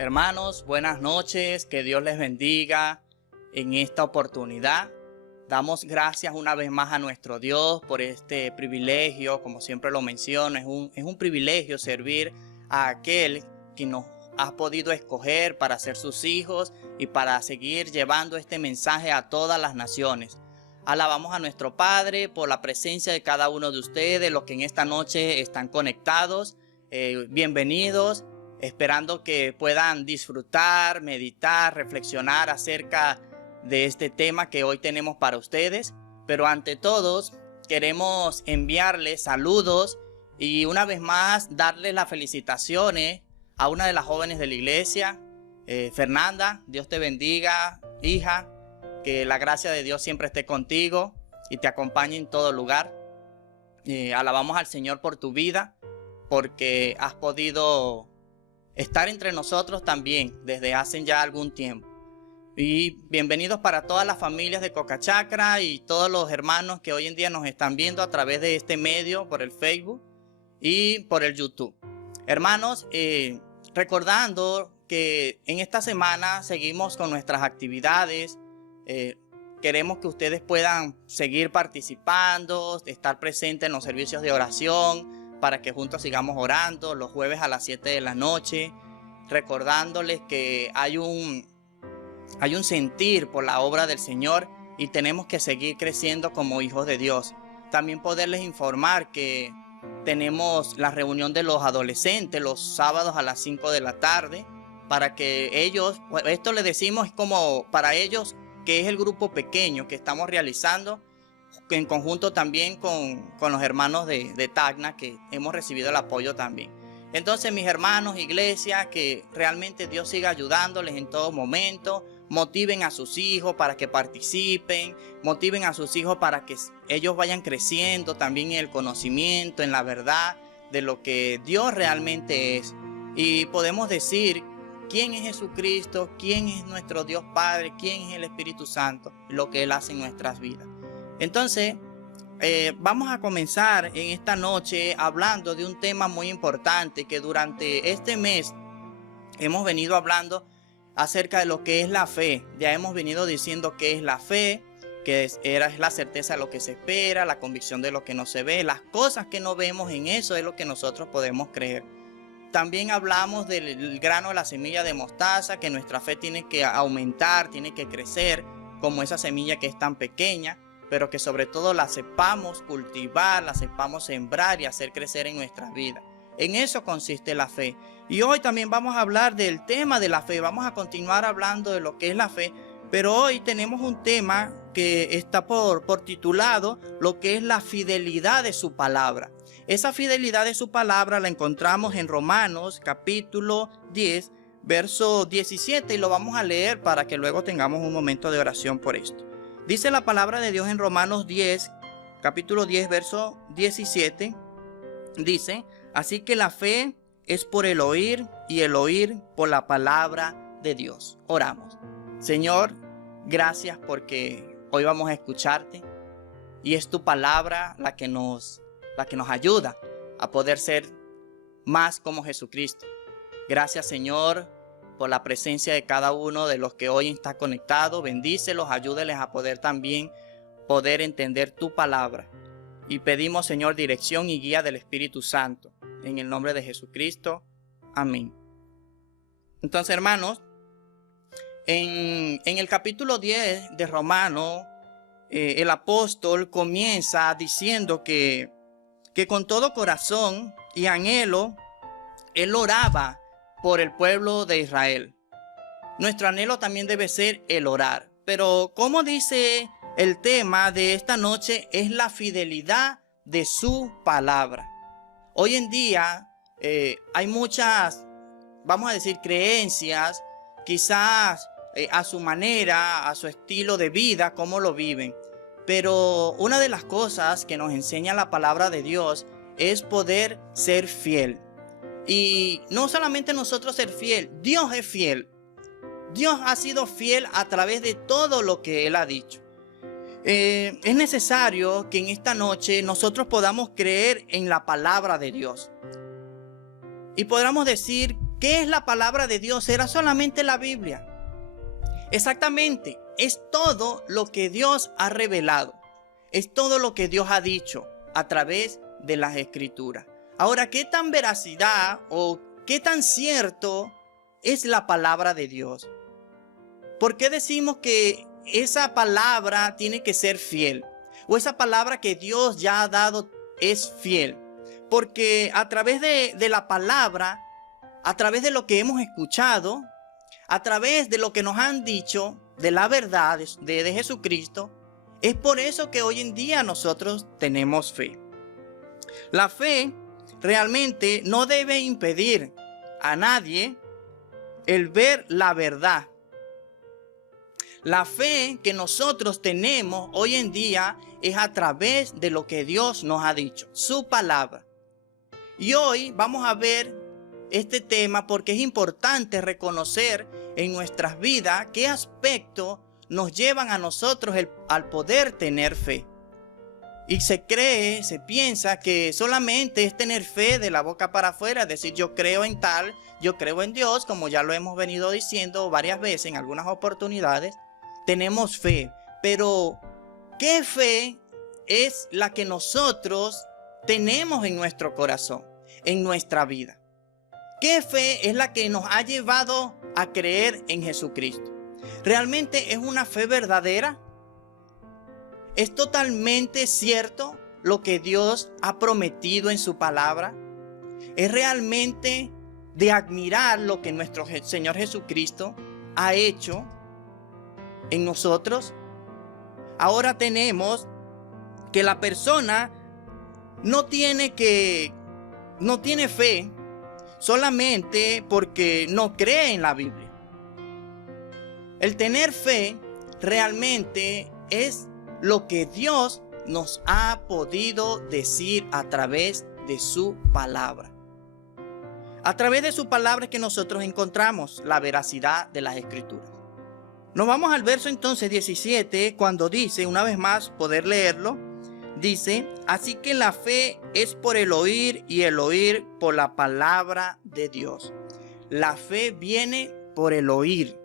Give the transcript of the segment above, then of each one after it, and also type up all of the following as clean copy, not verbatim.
Hermanos, buenas noches, que Dios les bendiga en esta oportunidad. Damos gracias una vez más a nuestro Dios por este privilegio, como siempre lo menciono, es un privilegio servir a aquel que nos ha podido escoger para ser sus hijos y para seguir llevando este mensaje a todas las naciones. Alabamos a nuestro Padre por la presencia de cada uno de ustedes, los que en esta noche están conectados. Bienvenidos. Esperando que puedan disfrutar, meditar, reflexionar acerca de este tema que hoy tenemos para ustedes. Pero ante todos, queremos enviarles saludos y una vez más darles las felicitaciones a una de las jóvenes de la iglesia, Fernanda. Dios te bendiga, hija, que la gracia de Dios siempre esté contigo y te acompañe en todo lugar. Alabamos al Señor por tu vida, porque has podido estar entre nosotros también desde hace ya algún tiempo. Y bienvenidos para todas las familias de Coca Chacra y todos los hermanos que hoy en día nos están viendo a través de este medio, por el Facebook y por el YouTube. Hermanos, recordando que en esta semana seguimos con nuestras actividades. Queremos que ustedes puedan seguir participando, estar presentes en los servicios de oración, para que juntos sigamos orando los jueves a las 7 de la noche, recordándoles que hay un sentir por la obra del Señor y tenemos que seguir creciendo como hijos de Dios. También poderles informar que tenemos la reunión de los adolescentes los sábados a las 5 de la tarde, para que ellos, esto le decimos como para ellos, que es el grupo pequeño que estamos realizando, en conjunto también con los hermanos de Tacna, que hemos recibido el apoyo también. Entonces, mis hermanos, iglesia, que realmente Dios siga ayudándoles en todo momento. Motiven a sus hijos para que participen, motiven a sus hijos para que ellos vayan creciendo también en el conocimiento, en la verdad de lo que Dios realmente es. Y podemos decir quién es Jesucristo, quién es nuestro Dios Padre, quién es el Espíritu Santo, lo que Él hace en nuestras vidas. Entonces, vamos a comenzar en esta noche hablando de un tema muy importante que durante este mes hemos venido hablando acerca de lo que es la fe. Ya hemos venido diciendo qué es la fe, que es la certeza de lo que se espera, la convicción de lo que no se ve, las cosas que no vemos, en eso es lo que nosotros podemos creer. También hablamos del grano de la semilla de mostaza, que nuestra fe tiene que aumentar, tiene que crecer como esa semilla que es tan pequeña, pero que sobre todo la sepamos cultivar, la sepamos sembrar y hacer crecer en nuestras vidas. En eso consiste la fe. Y hoy también vamos a hablar del tema de la fe. Vamos a continuar hablando de lo que es la fe, pero hoy tenemos un tema que está por titulado lo que es la fidelidad de su palabra. Esa fidelidad de su palabra la encontramos en Romanos capítulo 10, verso 17, y lo vamos a leer para que luego tengamos un momento de oración por esto. Dice la palabra de Dios en Romanos 10, capítulo 10, verso 17. Dice: así que la fe es por el oír y el oír por la palabra de Dios. Oramos. Señor, gracias porque hoy vamos a escucharte y es tu palabra la que nos ayuda a poder ser más como Jesucristo. Gracias, Señor, por la presencia de cada uno de los que hoy está conectado. Bendícelos, ayúdeles a poder también entender tu palabra. Y pedimos, Señor, dirección y guía del Espíritu Santo. En el nombre de Jesucristo. Amén. Entonces, hermanos, en el capítulo 10 de Romanos, el apóstol comienza diciendo que con todo corazón y anhelo, él oraba por el pueblo de Israel. Nuestro anhelo también debe ser el orar. Pero como dice el tema de esta noche, es la fidelidad de su palabra. Hoy en día hay muchas, vamos a decir, creencias, quizás a su manera, a su estilo de vida, cómo lo viven. Pero una de las cosas que nos enseña la palabra de Dios es poder ser fiel. Y no solamente nosotros ser fiel, Dios es fiel. Dios ha sido fiel a través de todo lo que Él ha dicho. Es necesario que en esta noche nosotros podamos creer en la palabra de Dios. Y podamos decir ¿Qué es la palabra de Dios? Era solamente la Biblia. Exactamente, es todo lo que Dios ha revelado. Es todo lo que Dios ha dicho a través de las Escrituras. Ahora, ¿qué tan veracidad o qué tan cierto es la palabra de Dios? ¿Por qué decimos que esa palabra tiene que ser fiel? O esa palabra que Dios ya ha dado es fiel. Porque a través de la palabra, a través de lo que hemos escuchado, a través de lo que nos han dicho, de la verdad de Jesucristo, es por eso que hoy en día nosotros tenemos fe. La fe realmente no debe impedir a nadie el ver la verdad. La fe que nosotros tenemos hoy en día es a través de lo que Dios nos ha dicho, su palabra. Y hoy vamos a ver este tema porque es importante reconocer en nuestras vidas qué aspectos nos llevan a nosotros al poder tener fe. Y se piensa que solamente es tener fe de la boca para afuera, es decir, yo creo en tal, yo creo en Dios, como ya lo hemos venido diciendo varias veces en algunas oportunidades, tenemos fe. Pero, ¿qué fe es la que nosotros tenemos en nuestro corazón, en nuestra vida? ¿Qué fe es la que nos ha llevado a creer en Jesucristo? ¿Realmente es una fe verdadera? ¿Es totalmente cierto lo que Dios ha prometido en su palabra? ¿Es realmente de admirar lo que nuestro Señor Jesucristo ha hecho en nosotros? Ahora tenemos que la persona no tiene fe solamente porque no cree en la Biblia. El tener fe realmente es lo que Dios nos ha podido decir a través de su palabra. A través de su palabra es que nosotros encontramos la veracidad de las Escrituras. Nos vamos al verso entonces 17, cuando dice, una vez más, poder leerlo, dice, así que la fe es por el oír y el oír por la palabra de Dios. La fe viene por el oír.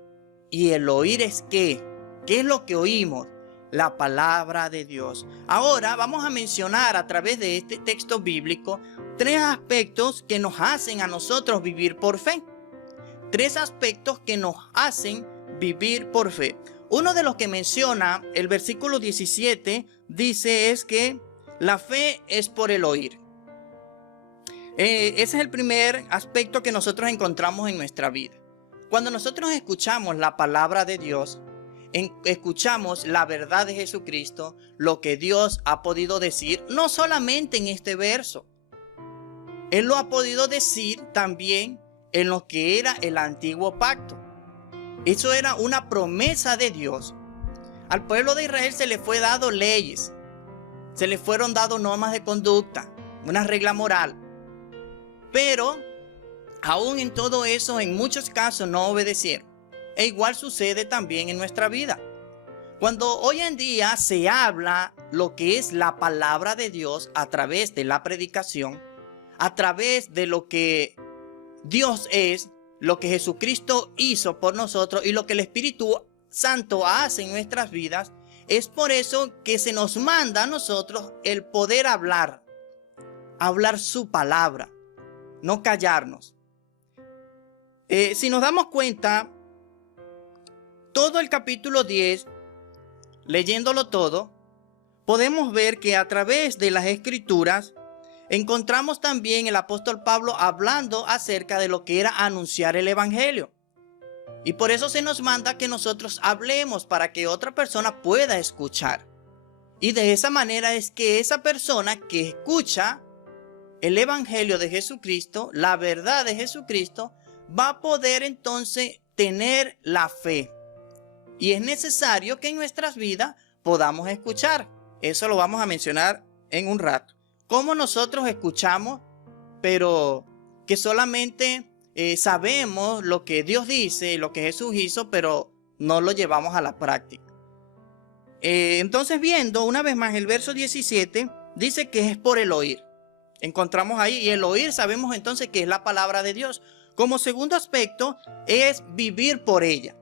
¿Y el oír es qué? ¿Qué es lo que oímos? La palabra de Dios. Ahora vamos a mencionar a través de este texto bíblico 3 aspectos que nos hacen a nosotros vivir por fe. 3 aspectos que nos hacen vivir por fe. Uno de los que menciona el versículo 17 dice es que la fe es por el oír. Ese es el primer aspecto que nosotros encontramos en nuestra vida. Cuando nosotros escuchamos la palabra de Dios, escuchamos la verdad de Jesucristo, lo que Dios ha podido decir, no solamente en este verso. Él lo ha podido decir también en lo que era el antiguo pacto. Eso era una promesa de Dios. Al pueblo de Israel se le fue dado leyes, se le fueron dadas normas de conducta, una regla moral. Pero aún en todo eso, en muchos casos no obedecieron. E igual sucede también en nuestra vida. Cuando hoy en día se habla lo que es la palabra de Dios a través de la predicación, a través de lo que Dios es, lo que Jesucristo hizo por nosotros y lo que el Espíritu Santo hace en nuestras vidas, es por eso que se nos manda a nosotros el poder hablar su palabra, no callarnos. Si nos damos cuenta, todo el capítulo 10, leyéndolo todo, podemos ver que a través de las Escrituras encontramos también el apóstol Pablo hablando acerca de lo que era anunciar el Evangelio. Y por eso se nos manda que nosotros hablemos para que otra persona pueda escuchar. Y de esa manera es que esa persona que escucha el Evangelio de Jesucristo, la verdad de Jesucristo, va a poder entonces tener la fe. Y es necesario que en nuestras vidas podamos escuchar. Eso lo vamos a mencionar en un rato. Cómo nosotros escuchamos, pero que solamente sabemos lo que Dios dice, lo que Jesús hizo, pero no lo llevamos a la práctica. Entonces, viendo una vez más el verso 17, dice que es por el oír. Encontramos ahí, y el oír sabemos entonces que es la palabra de Dios. Como segundo aspecto es vivir por ella.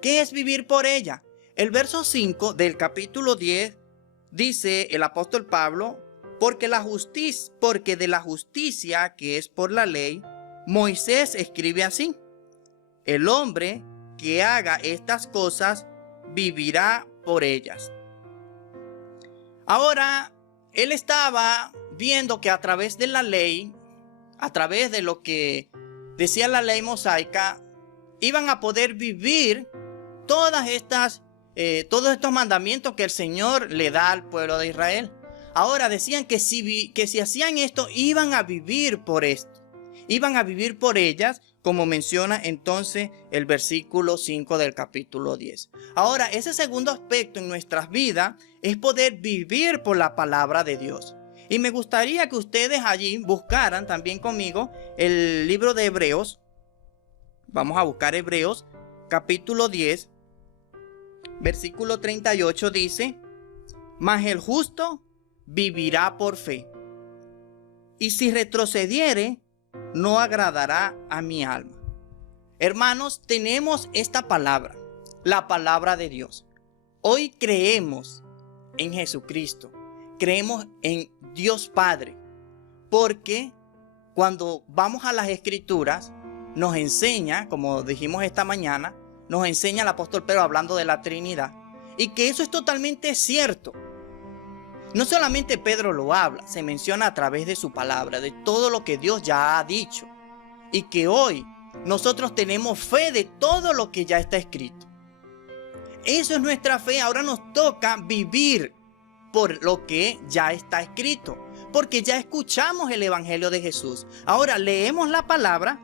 ¿Qué es vivir por ella? El verso 5 del capítulo 10 dice el apóstol Pablo, porque de la justicia que es por la ley, Moisés escribe así: el hombre que haga estas cosas vivirá por ellas. Ahora, él estaba viendo que a través de la ley, a través de lo que decía la ley mosaica, iban a poder vivir todos estos mandamientos que el Señor le da al pueblo de Israel. Ahora decían que si hacían esto, iban a vivir por esto. Iban a vivir por ellas, como menciona entonces el versículo 5 del capítulo 10. Ahora, ese segundo aspecto en nuestras vidas es poder vivir por la palabra de Dios. Y me gustaría que ustedes allí buscaran también conmigo el libro de Hebreos. Vamos a buscar Hebreos, capítulo 10, versículo 38 dice: mas el justo vivirá por fe, y si retrocediere, no agradará a mi alma. Hermanos, tenemos esta palabra, la palabra de Dios. Hoy creemos en Jesucristo, creemos en Dios Padre, porque cuando vamos a las Escrituras, nos enseña, como dijimos esta mañana, nos enseña el apóstol Pedro hablando de la Trinidad, y que eso es totalmente cierto. No solamente Pedro lo habla, se menciona a través de su palabra, de todo lo que Dios ya ha dicho, y que hoy nosotros tenemos fe de todo lo que ya está escrito. Eso es nuestra fe. Ahora nos toca vivir por lo que ya está escrito, porque ya escuchamos el Evangelio de Jesús. Ahora leemos la palabra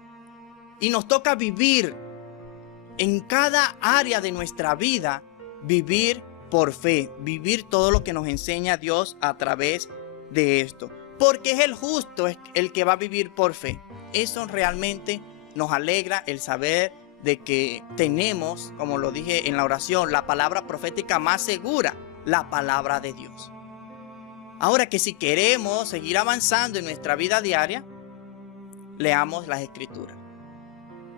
y nos toca vivir en cada área de nuestra vida, vivir por fe, vivir todo lo que nos enseña Dios a través de esto, porque es el justo el que va a vivir por fe. Eso realmente nos alegra, el saber de que tenemos, como lo dije en la oración, la palabra profética más segura, la palabra de Dios. Ahora, que si queremos seguir avanzando en nuestra vida diaria, leamos las Escrituras,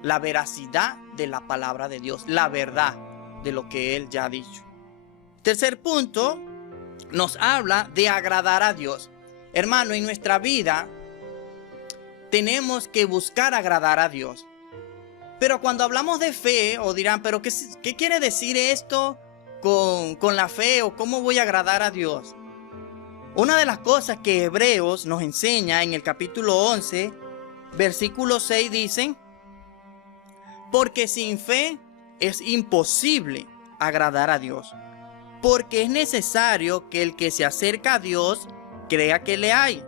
la veracidad de la palabra de Dios, la verdad de lo que Él ya ha dicho. Tercer punto, nos habla de agradar a Dios. Hermano, en nuestra vida tenemos que buscar agradar a Dios. Pero cuando hablamos de fe, o dirán, ¿pero qué quiere decir esto con la fe? ¿O cómo voy a agradar a Dios? Una de las cosas que Hebreos nos enseña en el capítulo 11, versículo 6 dicen: porque sin fe es imposible agradar a Dios. Porque es necesario que el que se acerca a Dios crea que le hay,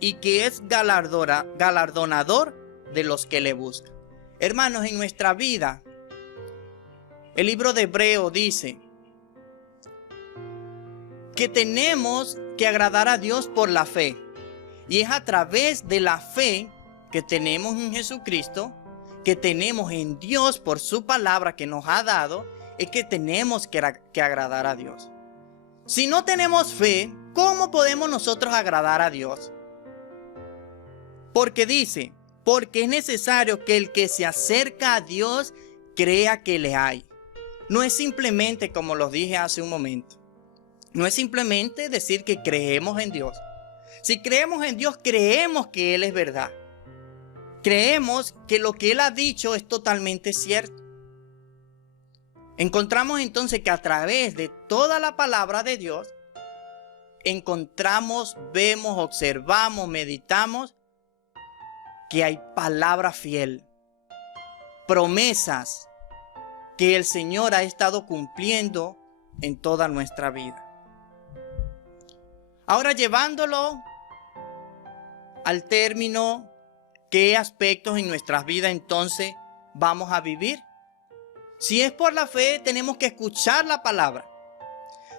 y que es galardonador de los que le buscan. Hermanos, en nuestra vida, el libro de Hebreos dice que tenemos que agradar a Dios por la fe. Y es a través de la fe que tenemos en Jesucristo, que tenemos en Dios por su palabra que nos ha dado, es que tenemos que agradar a Dios. Si no tenemos fe, ¿cómo podemos nosotros agradar a Dios? Porque dice, porque es necesario que el que se acerca a Dios crea que le hay. No es simplemente, como lo dije hace un momento, no es simplemente decir que creemos en Dios. Si creemos en Dios, creemos que Él es verdad. Creemos que lo que Él ha dicho es totalmente cierto. Encontramos entonces que a través de toda la palabra de Dios, encontramos, vemos, observamos, meditamos que hay palabra fiel, promesas que el Señor ha estado cumpliendo en toda nuestra vida. Ahora, llevándolo al término, ¿qué aspectos en nuestras vidas entonces vamos a vivir? Si es por la fe, tenemos que escuchar la palabra.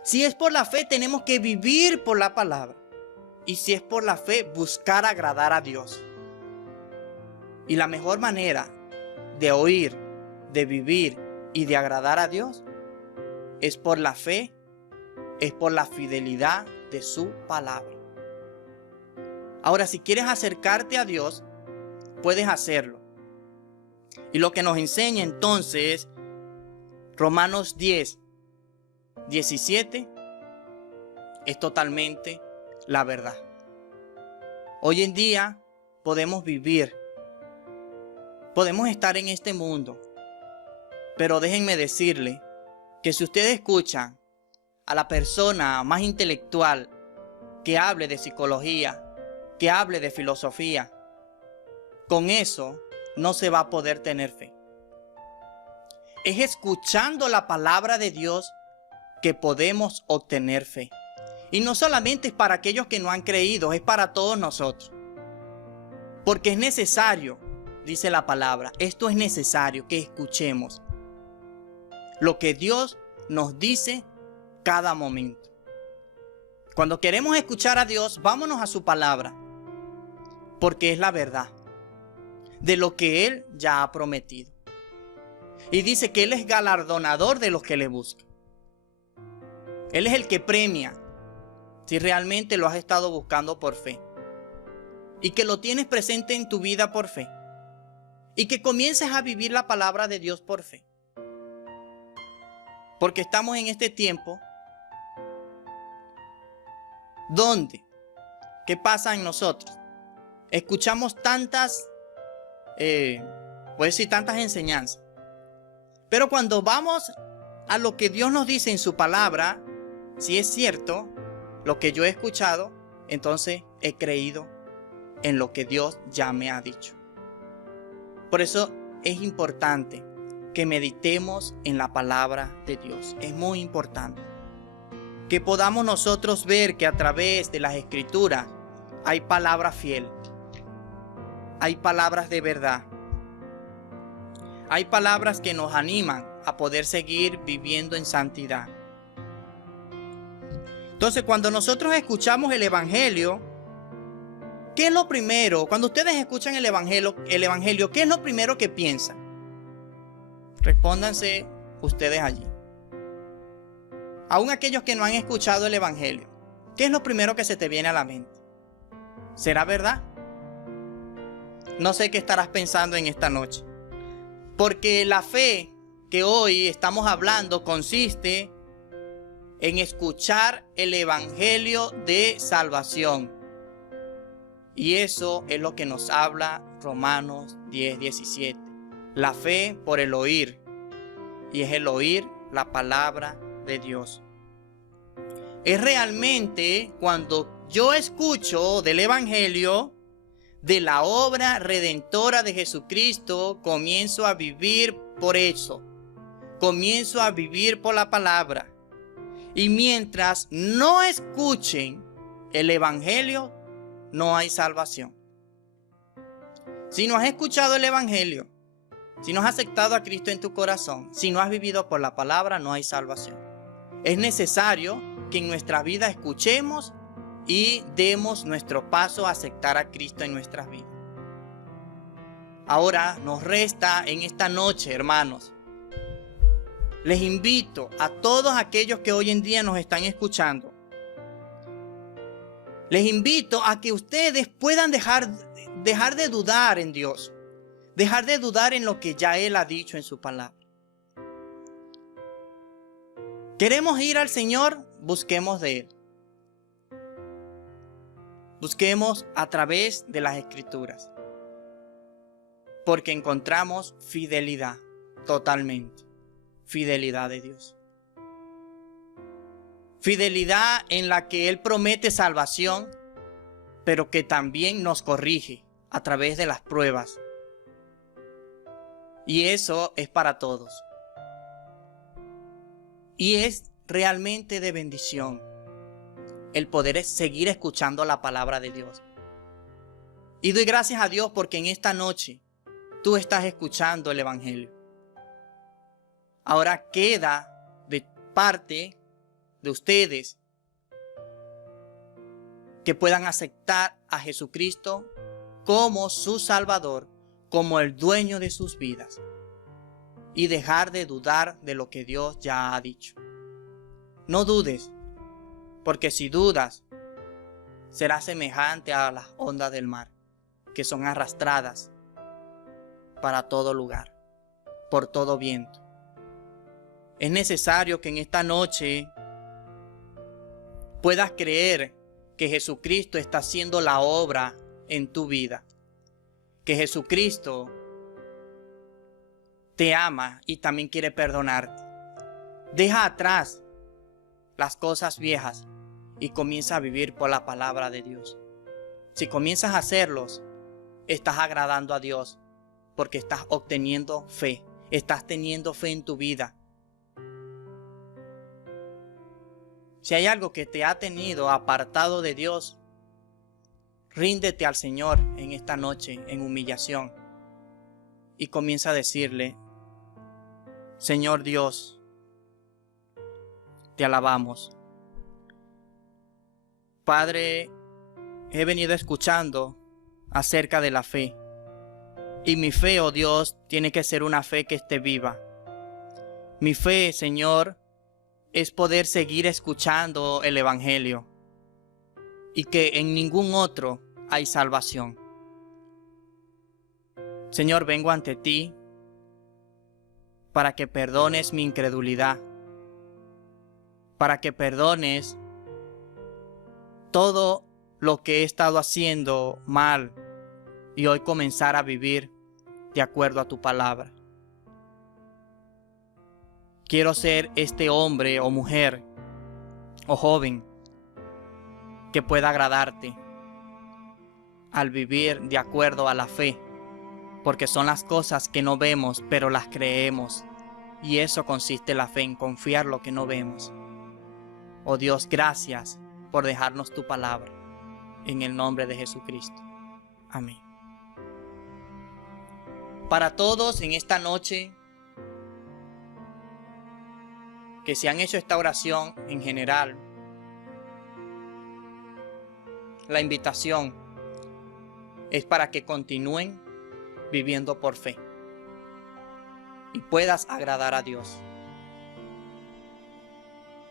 Si es por la fe, tenemos que vivir por la palabra. Y si es por la fe, buscar agradar a Dios. Y la mejor manera de oír, de vivir y de agradar a Dios es por la fe, es por la fidelidad de su palabra. Ahora, si quieres acercarte a Dios, puedes hacerlo. Y lo que nos enseña entonces Romanos 10, 17 es totalmente la verdad. Hoy en día podemos vivir, podemos estar en este mundo, pero déjenme decirle que si ustedes escuchan a la persona más intelectual que hable de psicología, que hable de filosofía, con eso no se va a poder tener fe. Es escuchando la palabra de Dios que podemos obtener fe. Y no solamente es para aquellos que no han creído, es para todos nosotros. Porque es necesario, dice la palabra, esto es necesario que escuchemos lo que Dios nos dice cada momento. Cuando queremos escuchar a Dios, vámonos a su palabra, porque es la verdad de lo que Él ya ha prometido. Y dice que Él es galardonador de los que le buscan. Él es el que premia si realmente lo has estado buscando por fe. Y que lo tienes presente en tu vida por fe. Y que comiences a vivir la palabra de Dios por fe. Porque estamos en este tiempo donde, ¿qué pasa en nosotros? Escuchamos tantas, tantas enseñanzas. Pero cuando vamos a lo que Dios nos dice en su palabra, si es cierto lo que yo he escuchado, entonces he creído en lo que Dios ya me ha dicho. Por eso es importante que meditemos en la palabra de Dios. Es muy importante que podamos nosotros ver que a través de las Escrituras hay palabra fiel, hay palabras de verdad, hay palabras que nos animan a poder seguir viviendo en santidad. Entonces, cuando nosotros escuchamos el Evangelio, ¿qué es lo primero? Cuando ustedes escuchan el Evangelio, ¿qué es lo primero que piensan? Respóndanse ustedes allí. Aún aquellos que no han escuchado el Evangelio, ¿qué es lo primero que se te viene a la mente? ¿Será verdad? No sé qué estarás pensando en esta noche. Porque la fe que hoy estamos hablando consiste en escuchar el Evangelio de salvación. Y eso es lo que nos habla Romanos 10, 17. La fe por el oír. Y es el oír la palabra de Dios. Es realmente cuando yo escucho del Evangelio, de la obra redentora de Jesucristo, comienzo a vivir por eso. Comienzo a vivir por la palabra. Y mientras no escuchen el Evangelio, no hay salvación. Si no has escuchado el Evangelio, si no has aceptado a Cristo en tu corazón, si no has vivido por la palabra, no hay salvación. Es necesario que en nuestra vida escuchemos y demos nuestro paso a aceptar a Cristo en nuestras vidas. Ahora nos resta en esta noche, hermanos. Les invito a todos aquellos que hoy en día nos están escuchando. Les invito a que ustedes puedan dejar de dudar en Dios. Dejar de dudar en lo que ya Él ha dicho en su palabra. ¿Queremos ir al Señor? Busquemos de Él. Busquemos a través de las Escrituras. Porque encontramos fidelidad totalmente. Fidelidad de Dios. Fidelidad en la que Él promete salvación, pero que también nos corrige a través de las pruebas. Y eso es para todos. Y es realmente de bendición el poder seguir escuchando la palabra de Dios. Y doy gracias a Dios porque en esta noche tú estás escuchando el Evangelio. Ahora queda de parte de ustedes que puedan aceptar a Jesucristo como su Salvador, como el dueño de sus vidas, y dejar de dudar de lo que Dios ya ha dicho. No dudes, porque si dudas, serás semejante a las ondas del mar, que son arrastradas para todo lugar. por todo viento. Es necesario que en esta noche puedas creer que Jesucristo está haciendo la obra en tu vida. Que Jesucristo te ama y también quiere perdonarte. Deja atrás las cosas viejas y comienza a vivir por la palabra de Dios. Si comienzas a hacerlos, estás agradando a Dios porque estás obteniendo fe. Estás teniendo fe en tu vida. Si hay algo que te ha tenido apartado de Dios, ríndete al Señor en esta noche en humillación y comienza a decirle: Señor Dios, te alabamos. Padre, he venido escuchando acerca de la fe. Y mi fe, oh Dios, tiene que ser una fe que esté viva. Mi fe, Señor, es poder seguir escuchando el Evangelio. Y que en ningún otro hay salvación. Señor, vengo ante ti para que perdones mi incredulidad. Para que perdones todo lo que he estado haciendo mal y hoy comenzar a vivir de acuerdo a tu palabra. Quiero ser este hombre o mujer o joven que pueda agradarte al vivir de acuerdo a la fe, porque son las cosas que no vemos pero las creemos, y eso consiste la fe, en confiar lo que no vemos. Oh Dios, gracias por dejarnos tu palabra, en el nombre de Jesucristo. Amén. Para todos en esta noche que se han hecho esta oración en general, la invitación es para que continúen viviendo por fe y puedas agradar a Dios.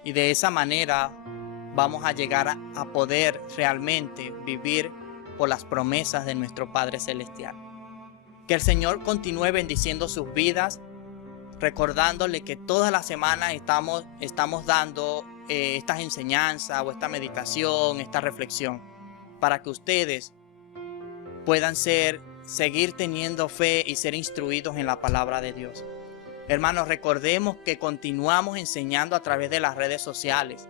Y de esa manera vamos a llegar a poder realmente vivir por las promesas de nuestro Padre Celestial. Que el Señor continúe bendiciendo sus vidas, recordándole que toda la semana estamos dando estas enseñanzas o esta meditación, esta reflexión, para que ustedes puedan seguir teniendo fe y ser instruidos en la palabra de Dios. Hermanos, recordemos que continuamos enseñando a través de las redes sociales,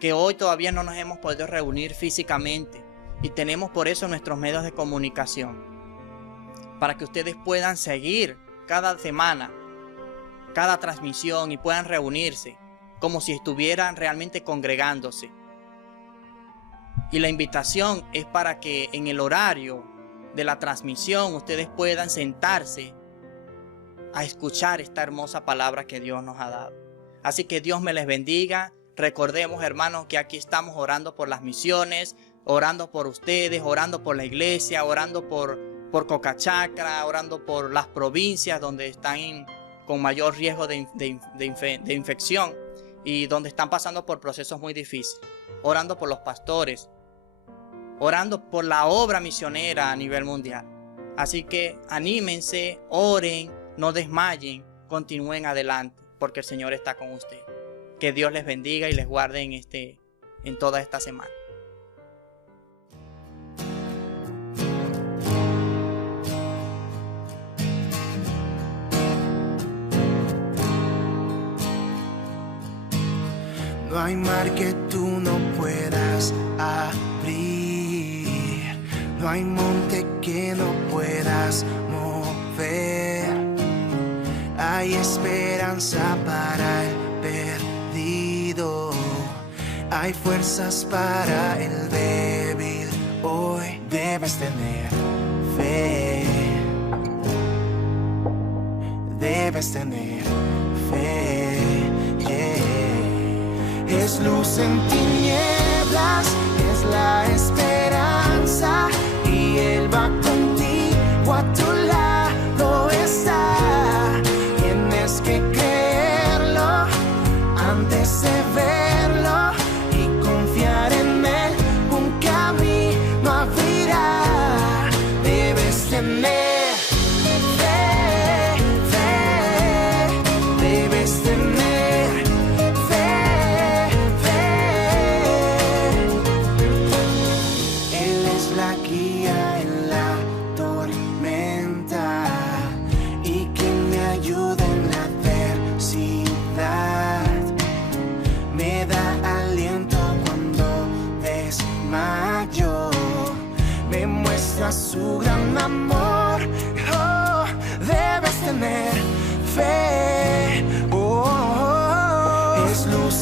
que hoy todavía no nos hemos podido reunir físicamente y tenemos por eso nuestros medios de comunicación, para que ustedes puedan seguir cada semana, cada transmisión y puedan reunirse como si estuvieran realmente congregándose. Y la invitación es para que en el horario de la transmisión ustedes puedan sentarse a escuchar esta hermosa palabra que Dios nos ha dado. Así que Dios me les bendiga. Recordemos, hermanos, que aquí estamos orando por las misiones, orando por ustedes, orando por la iglesia, orando por Cocachacra, orando por las provincias donde están con mayor riesgo de infección y donde están pasando por procesos muy difíciles. Orando por los pastores, orando por la obra misionera a nivel mundial. Así que anímense, oren, no desmayen, continúen adelante, porque el Señor está con ustedes. Que Dios les bendiga y les guarde en toda esta semana. No hay mar que tú no puedas abrir, no hay monte que no puedas mover. Hay esperanza para el perdido, hay fuerzas para el débil. Hoy debes tener fe, debes tener fe, yeah. Es luz en tinieblas, es la esperanza, y Él va contigo, a tu lado está. Tienes que creerlo antes de verlo y confiar en Él, un camino abrirá. Debes tener fe, fe.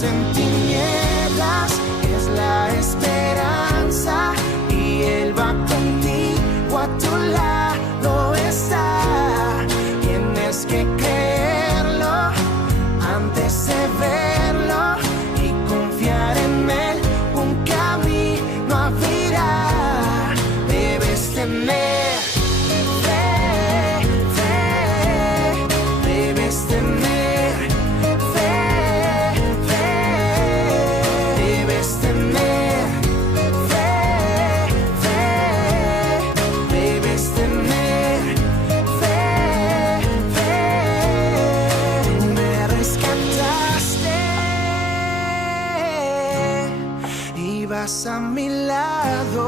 en tinieblas es la esperanza y Él va contigo, a tu lado está. Tienes que creerlo antes de verlo y confiar en Él, un camino abrirá. Debes tener a mi lado.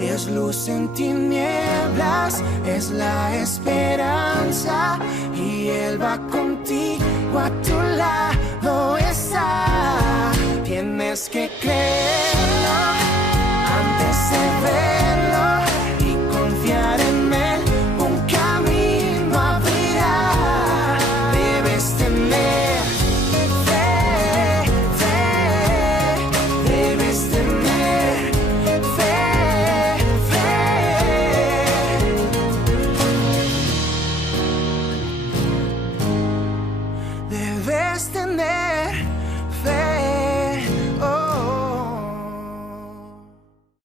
Es luz en tinieblas, es la esperanza y Él va contigo, a tu lado está. Tienes que creerlo antes de ver.